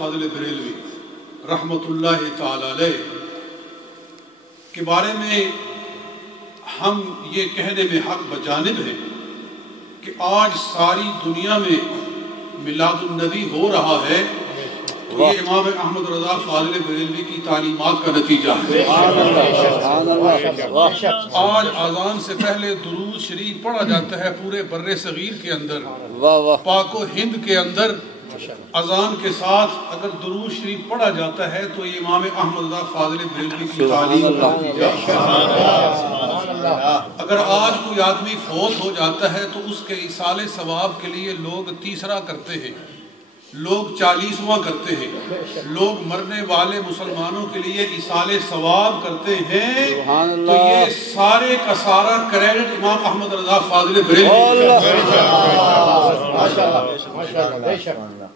فاضل بریلوی رحمۃ اللہ تعالی علیہ کے بارے میں ہم یہ کہنے میں حق بجانب ہیں کہ آج ساری دنیا میں میلاد النبی ہو رہا ہے تو یہ امام احمد رضا فاضل بریلوی کی تعلیمات کا نتیجہ ہے۔ آج اذان سے پہلے درود شریف پڑھا جاتا ہے پورے بر صغیر کے اندر، پاک و ہند کے اندر اذان کے ساتھ اگر درود شریف پڑھا جاتا ہے تو یہ امام احمد رضا فاضل بریلوی کی تعلیم کا نتیجہ ہے۔ اگر آج کوئی آدمی فوت ہو جاتا ہے تو اس کے ایصال ثواب کے لیے لوگ تیسرا کرتے ہیں، لوگ 40واں کرتے ہیں، لوگ مرنے والے مسلمانوں کے لیے ایصال ثواب کرتے ہیں، تو یہ سارے کا سارا کریڈٹ امام احمد رضا فاضل بریلوی،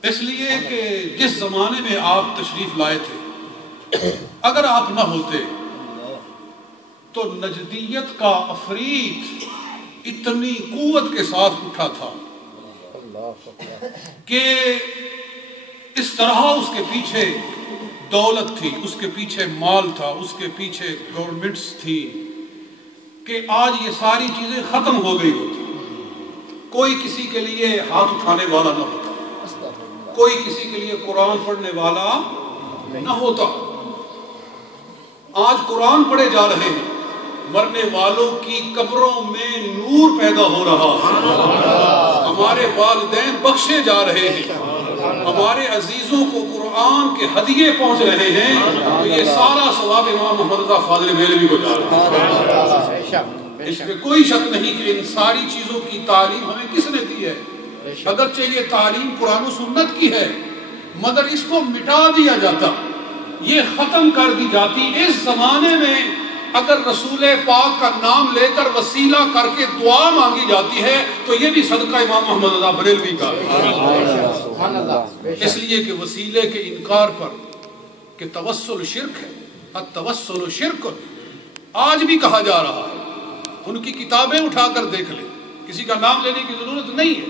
اس لیے کہ جس زمانے میں آپ تشریف لائے تھے اگر آپ نہ ہوتے تو نجدیت کا عفریت اتنی قوت کے ساتھ اٹھا تھا کہ اس طرح اس کے پیچھے دولت تھی، اس کے پیچھے مال تھا، اس کے پیچھے گورنمنٹس تھی کہ آج یہ ساری چیزیں ختم ہو گئی ہوتی، کوئی کسی کے لیے ہاتھ اٹھانے والا نہ ہوتا، کوئی کسی کے لیے قرآن پڑھنے والا نہ ہوتا۔ آج قرآن پڑھے جا رہے ہیں، مرنے والوں کی قبروں میں نور پیدا ہو رہا ہے، ہمارے والدین بخشے جا رہے ہیں، ہمارے عزیزوں کو قرآن کے ہدیے پہنچ رہے ہیں، تو یہ سارا ثواب امام محمد رضا فاضل بریلوی کو جا رہا ہے۔ اس میں کوئی شک نہیں کہ ان ساری چیزوں کی تعلیم ہمیں کس نے دی ہے؟ اگرچہ یہ تعلیم قرآن و سنت کی ہے مگر اس کو مٹا دیا جاتا، یہ ختم کر دی جاتی۔ اس زمانے میں اگر رسول پاک کا نام لے کر وسیلہ کر کے دعا مانگی جاتی ہے تو یہ بھی صدقہ امام محمد رضا بریلوی کا ہے، اس لیے کہ وسیلے کے انکار پر کہ توسل شرک ہے، التوسل شرک آج بھی کہا جا رہا ہے۔ ان کی کتابیں اٹھا کر دیکھ لیں، کسی کا نام لینے کی ضرورت نہیں ہے۔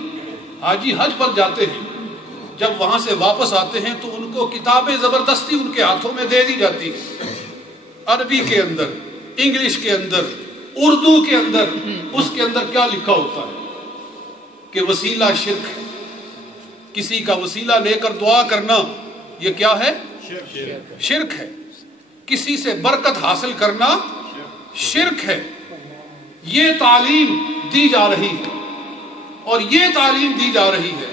حاجی حج پر جاتے ہیں، جب وہاں سے واپس آتے ہیں تو ان کو کتابیں زبردستی ان کے ہاتھوں میں دے دی جاتی ہیں، عربی کے اندر، انگلش کے اندر، اردو کے اندر، اس کے اندر کیا لکھا ہوتا ہے کہ وسیلہ شرک ہے، کسی کا وسیلہ لے کر دعا کرنا یہ کیا ہے؟ شرک ہے، کسی سے برکت حاصل کرنا شرک ہے۔ یہ تعلیم دی جا رہی ہے اور یہ تعلیم دی جا رہی ہے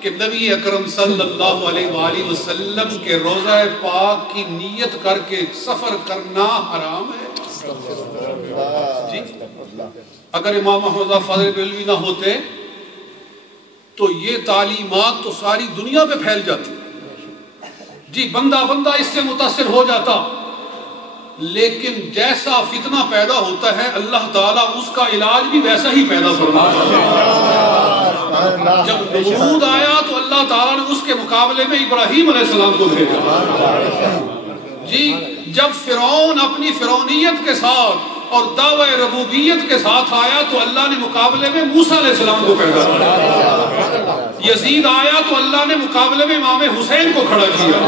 کہ نبی اکرم صلی اللہ علیہ وآلہ وسلم کے روضہ پاک کی نیت کر کے سفر کرنا حرام ہے۔ جی اگر امام محمد فاضل بریلوی نہ ہوتے تو یہ تعلیمات تو ساری دنیا پہ پھیل جاتی، جی بندہ اس سے متاثر ہو جاتا، لیکن جیسا فتنہ پیدا ہوتا ہے اللہ تعالیٰ اس کا علاج بھی ویسا ہی پیدا فرماتا ہے۔ جب نمرود آیا تو اللہ تعالیٰ نے اس کے مقابلے میں ابراہیم علیہ السلام کو بھیجا، جی جب فرعون اپنی فرعونیت کے ساتھ اور دعوی ربوبیت کے ساتھ آیا تو اللہ نے مقابلے میں موسیٰ علیہ السلام کو پیدا کیا، یزید آیا تو اللہ نے مقابلے میں امام حسین کو کھڑا کیا،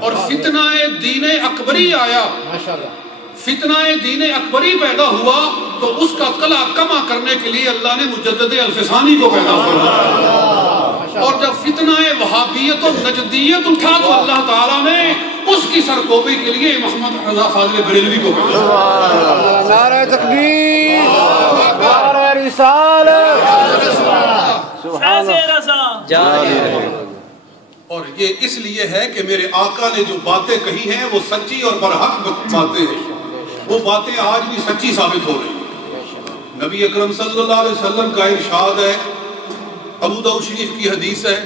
اور فتنہ دین اکبری آیا، فتنہ دین اکبری پیدا ہوا تو اس کا قلع کما کرنے کے لیے اللہ نے مجدد الفسانی کو پیدا کیا، اور جب فتنہ وہابیت و نجدیت اٹھا تو اللہ تعالیٰ نے اس کی سرکوبی کے لیے محمد رضا فاضل بریلوی کو پیدا کیا۔ نعرہ تکبیر، نعرہ رسالت، اور یہ اس لیے ہے کہ میرے آقا نے جو باتیں کہی ہیں وہ سچی اور برحق باتیں ہیں، وہ باتیں آج بھی سچی ثابت ہو رہی ہیں۔ نبی اکرم صلی اللہ علیہ وسلم کا ارشاد ہے، ابو داؤد شریف کی حدیث ہے،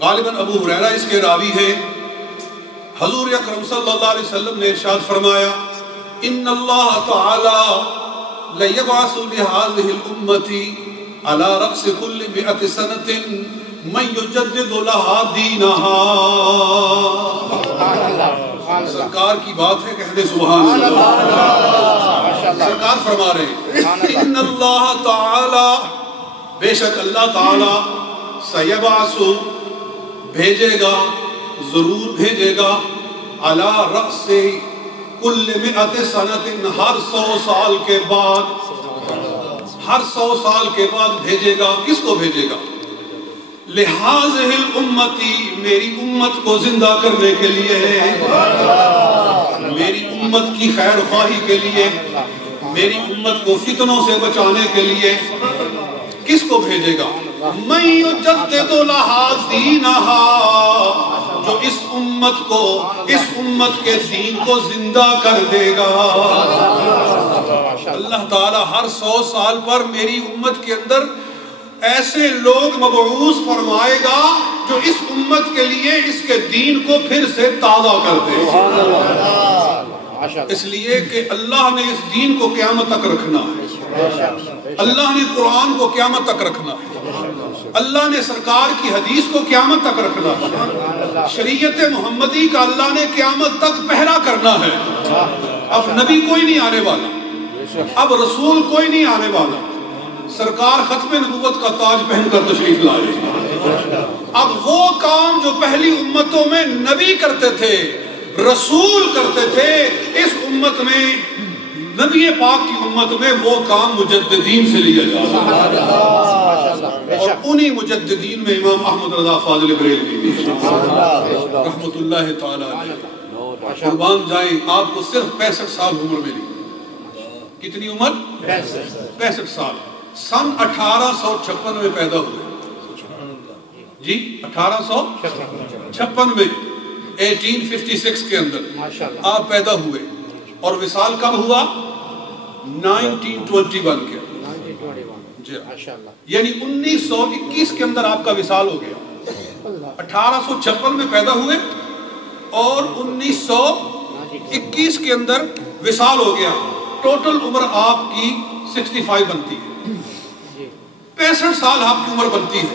غالباً ابو ہریرہ اس کے راوی ہے، حضور اکرم صلی اللہ علیہ وسلم نے ارشاد فرمایا، ان اللہ تعالی لیبعث لہذہ الامت علی رأس کل 100 سنۃ من یجدد لہا دینہا۔ سرکار کی بات ہے، کہہ دے سبحان اللہ۔ سرکار فرما رہے ہیں ان اللہ تعالی، بے شک اللہ تعالی، سیبعث بھیجے گا، ضرور بھیجے گا، علی رأس کل مئت سنۃ، ہر 100 سال کے بعد، ہر 100 سال کے بعد بھیجے گا۔ کس کو بھیجے گا؟ لہٰذہ الامتی، میری امت کو زندہ کرنے کے لیے، میری امت کی خیر خواہی کے لیے، میری امت کو فتنوں سے بچانے کے لیے۔ کس کو بھیجے گا؟ من یجدد لہا دینہا، جو اس امت کو، اس امت کے دین کو زندہ کر دے گا۔ اللہ تعالی ہر 100 سال پر میری امت کے اندر ایسے لوگ مبعوث فرمائے گا جو اس امت کے لیے اس کے دین کو پھر سے تازہ کر دے گا۔ اس لیے کہ اللہ نے اس دین کو قیامت تک رکھنا ہے، اللہ نے قرآن کو قیامت تک رکھنا ہے، اللہ نے سرکار کی حدیث کو قیامت تک رکھنا ہے، شریعت محمدی کا اللہ نے قیامت تک پہرا کرنا ہے۔ اب نبی کوئی نہیں آنے والا، اب رسول کوئی نہیں آنے والا، سرکار ختم نبوت کا تاج پہن کر تشریف لائے۔ اب وہ کام جو پہلی امتوں میں نبی کرتے تھے، رسول کرتے تھے، اس امت میں، نبی پاک کی امت میں وہ کام مجددین سے لیا جا رہا ہے، اور انہی مجددین میں امام احمد رضا فاضل بریلوی بھی رحمت اللہ تعالی علیہ۔ قربان جائیں، آپ کو صرف 65 سال عمر ملی۔ کتنی عمر؟ 65 سال۔ سن 1856 میں پیدا ہوئے جی، 1856 میں، 1856 کے اندر آپ پیدا ہوئے، اور وصال کب ہوا؟ 1921 کے، یعنی 1921 کے اندر آپ کا وصال ہو گیا۔ 1856 میں پیدا ہوئے اور 1921 کے اندر وصال ہو گیا۔ ٹوٹل عمر آپ کی 65 بنتی ہے، 65 سال آپ کی عمر بنتی ہے۔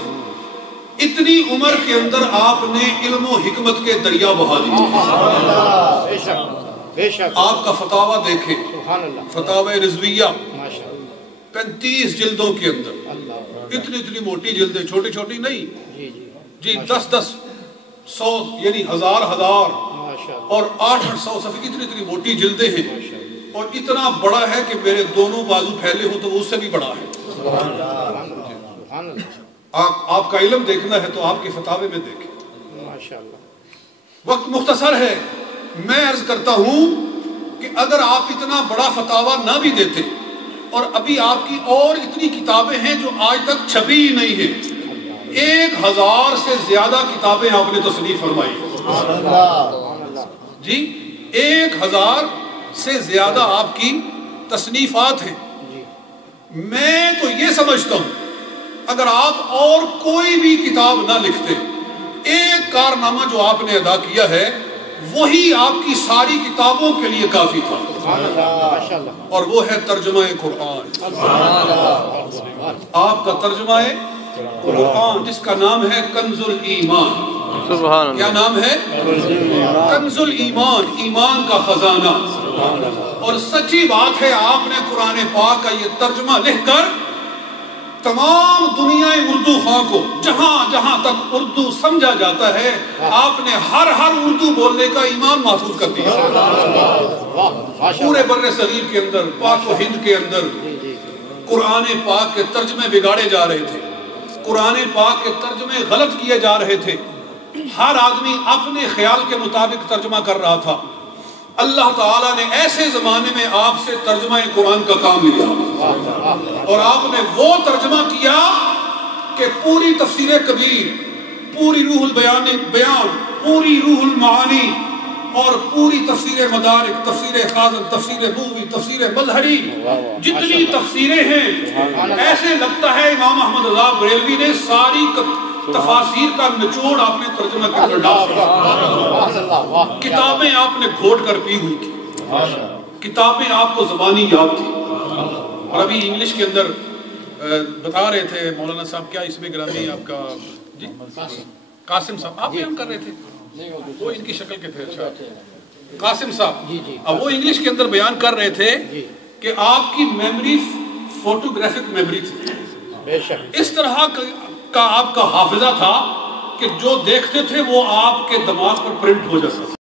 اتنی عمر کے اندر آپ نے علم و حکمت کے دریا بہا دیے۔ آپ کا فتاوی دیکھیں، فتاوی رضویہ 35 جلدوں کے اندر، اتنی موٹی جلدیں، چھوٹی چھوٹی نہیں جی، 10 100 یعنی ہزار اور 800 صفحے، اتنی موٹی جلدیں ہیں، اور اتنا بڑا ہے کہ میرے دونوں بازو پھیلے ہو تو وہ اس سے بھی بڑا ہے۔ آپ کا علم دیکھنا ہے تو آپ کے فتاوے میں دیکھیں۔ وقت مختصر ہے، میں عرض کرتا ہوں کہ اگر آپ اتنا بڑا فتاوہ نہ بھی دیتے، اور ابھی آپ کی اور اتنی کتابیں ہیں جو آج تک چھپی ہی نہیں ہیں، 1000 سے زیادہ کتابیں آپ نے تصنیف فرمائی جی، 1000 سے زیادہ آپ کی تصنیفات ہیں۔ میں تو یہ سمجھتا ہوں اگر آپ اور کوئی بھی کتاب نہ لکھتے، ایک کارنامہ جو آپ نے ادا کیا ہے وہی آپ کی ساری کتابوں کے لیے کافی تھا، اور وہ ہے ترجمہ قرآن۔ آپ کا ترجمہ قرآن جس کا نام ہے کنز الایمان۔ کیا نام ہے؟ کنز الایمان، ایمان کا خزانہ۔ اور سچی بات ہے، آپ نے قرآن پاک کا یہ ترجمہ لکھ کر تمام دنیا اردو خواہ کو، جہاں جہاں تک اردو سمجھا جاتا ہے، آپ نے ہر اردو بولنے کا ایمان محفوظ کر دیا۔ پورے بر صغیر کے اندر، پاک و ہند کے اندر قرآن پاک کے ترجمے بگاڑے جا رہے تھے، قرآن پاک کے ترجمے غلط کیے جا رہے تھے، ہر آدمی اپنے خیال کے مطابق ترجمہ کر رہا تھا۔ اللہ تعالیٰ نے ایسے زمانے میں آپ سے ترجمہ قرآن کا کام لیا، اور آپ نے وہ ترجمہ کیا کہ پوری تفسیر کبیر، پوری روح البیان، پوری روح المعانی، اور پوری تفسیر مدارک، تفسیر خازن، تفسیر بووی، تفسیر مظہری، جتنی تفسیریں ہیں، ایسے لگتا ہے امام احمد رضا بریلوی نے ساری تفاسیر کا نچوڑ آپ نے ترجمہ کے اندر ڈال دیا۔ کتابیں آپ نے گھوٹ کر پی ہوئی تھی، کتابیں آپ کو زبانی یاد تھی۔ اور ابھی انگلش کے اندر بتا رہے تھے مولانا صاحب، کیا اس میں گرامی آپ کا جی قاسم صاحب، آپ بیان کر رہے تھے، وہ ان کی شکل کے تھے، اچھا قاسم صاحب، اب وہ انگلش کے اندر بیان کر رہے تھے کہ آپ کی میموری فوٹوگرافک میموری تھی، اس طرح کا آپ کا حافظہ تھا کہ جو دیکھتے تھے وہ آپ کے دماغ پر پرنٹ ہو جاتا تھا.